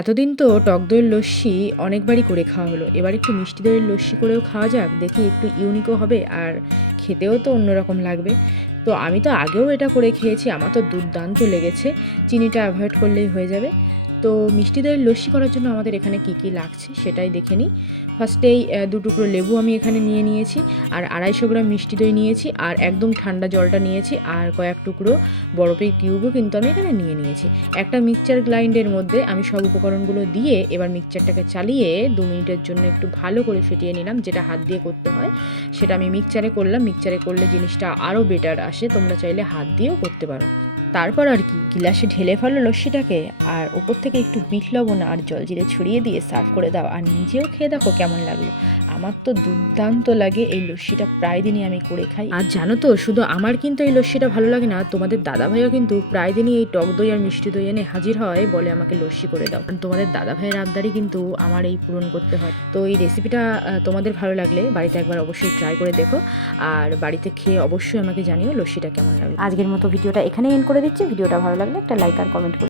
এতদিন তো টক দইয়ের লস্যি অনেকবারই করে খাওয়া হলো, এবার একটু মিষ্টি দইয়ের লস্যি করেও খাওয়া যাক, দেখি একটু ইউনিকও হবে আর খেতেও তো অন্যরকম লাগবে। তো আমি তো আগেও এটা করে খেয়েছি, আমার তো দুর্দান্ত লেগেছে। চিনিটা অ্যাভয়েড করলেই হয়ে যাবে। তো মিষ্টি দইয়ের লস্যি করার জন্য আমাদের এখানে কি কি লাগছে সেটাই দেখে নিই। ফার্স্টেই 2 টুকরো লেবু আমি এখানে নিয়ে নিয়েছি, আর 250 গ্রাম মিষ্টি দই নিয়েছি, আর একদম ঠান্ডা জলটা নিয়েছি, আর কয়েক টুকরো বরফের কিউবও কিন্তু আমি এখানে নিয়ে নিয়েছি। একটা মিক্সচার গ্রাইন্ডের মধ্যে আমি সব উপকরণগুলো দিয়ে এবার মিক্সচারটাকে চালিয়ে 2 মিনিটের জন্য একটু ভালো করে ফেটিয়ে নিলাম। যেটা হাত দিয়ে করতে হয় সেটা আমি মিক্সচারে করলাম। মিক্সচারে করলে জিনিসটা আরও বেটার আসে, তোমরা চাইলে হাত দিয়েও করতে পারো। তারপর আর কি, গিলাসে ঢেলে ফেলো লস্যিটাকে, আর ওপর থেকে একটু বিট লবণ আর জলজিরে ছড়িয়ে দিয়ে সার্ভ করে দাও, আর নিজেও খেয়ে দেখো কেমন লাগলো। আমার তো দুর্দান্ত লাগে, এই লস্যিটা প্রায় দিনই আমি করে খাই। আর জানো তো, শুধু আমার কিন্তু এই লস্যিটা ভালো লাগে না, তোমাদের দাদাভাইও কিন্তু প্রায় দিনই এই টক দই আর মিষ্টি দই এনে হাজির হয়, বলে আমাকে লস্যি করে দাও। কারণ তোমাদের দাদাভাইয়ের আবদারই কিন্তু আমার এই পূরণ করতে হয়। তো এই রেসিপিটা তোমাদের ভালো লাগলে বাড়িতে একবার অবশ্যই ট্রাই করে দেখো, আর বাড়িতে খেয়ে অবশ্যই আমাকে জানিও লস্যিটা কেমন লাগলো। আজকের মতো ভিডিওটা এখানেই এন্ড করে দিচ্ছি। ভিডিওটা ভালো লাগলে একটা লাইক আর কমেন্ট করো।